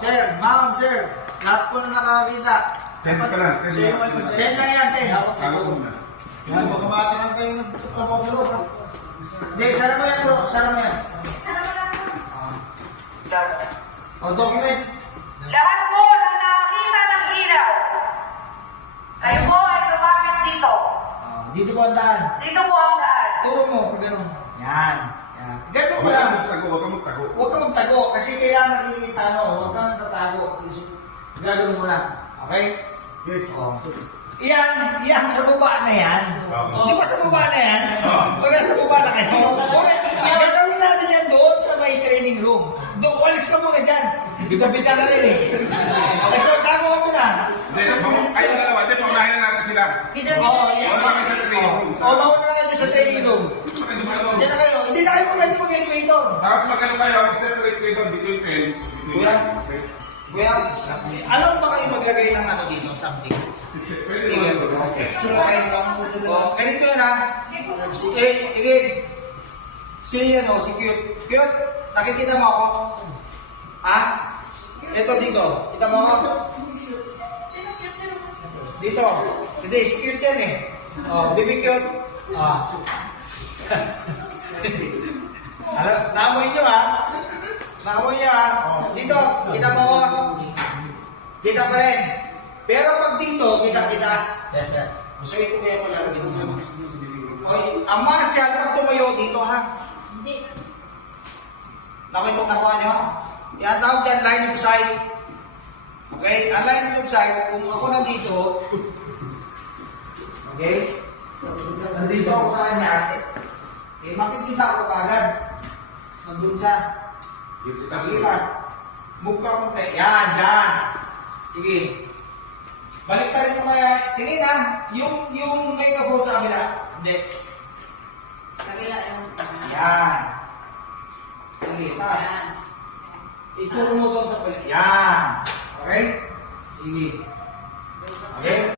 sir, ma'am, sir. Lahat po na nakakita. 10 ka lang. 10 lang. 10 lang yan, 10. Kala ko na. Yan, baka makakarang kayo ng kapapuro. Hindi, sara mo yan bro. Sara mo yan. O, document. Lahat po na nakakita ng ilaw, kayo po ay lumapit dito. Dito po ang daan. Dito po ang daan. Turo mo, pag gano'n. Yan. Yan. Ganun mo Huwag lang. kang magtago, huwag kang magtago. Huwag kang magtago. Kasi kaya nakikita, no? Huwag kang tatago. Gagawin mo lang. Okay? Okay. O. Yan sa baba na yan. Di ba sa baba na yan? Pag nasa baba na kayo. Okay, gagawin natin yan doon sa may training room. Doon, alis ka muna dyan. Bita-bita ka rin eh. Kasi gagawa mo na. Hindi, ayun dalawa. Hindi, paunahin na natin sila. Oo, yan. Wala kayo sa training room. Oo, mauna na kayo sa training room. Diyan na kayo. Hindi na kayo pwede mag-elevator. Tapos magkano kayo, mag-separate kayo doon, dito yung 10. Kuya, kuya, alam ba kayo maglagay ng ano dito, something? Pwede naman. Okay. Sumakay lang mo dyan. Oh, ganito yun ha. Si Cute. Cute, nakikita mo ako? Ha? Ito dito. Kita mo ako? Dito. Hindi, si Cute yan eh. Oh, baby Cute. Ah. Naamoy nyo ha? Naamoy niya ha? Oh, dito, kita mo ako? Kita pa rin. Pero pag dito, kita-kita. Yes, sir. Gusto ko kaya pala dito. Okay, ang martial, pag tumayo dito ha? Hindi. Nakita nakuha nyo? Yan tawag dyan, line of sight. Okay? Ang line of sight, kung ako nandito, okay? Nandito ako sa kanya, eh, makikita ko kagad. Nandun siya. Makikita. Move ka konti. Yan, yan. Sige. Balik ka rin mo kaya. Tingin ha, yung microphone sa kabila. Hindi. Kabila yung... Yan. Sige, taas. Ituro mo doon sa balik. Yan. Okay? Sige. Okay?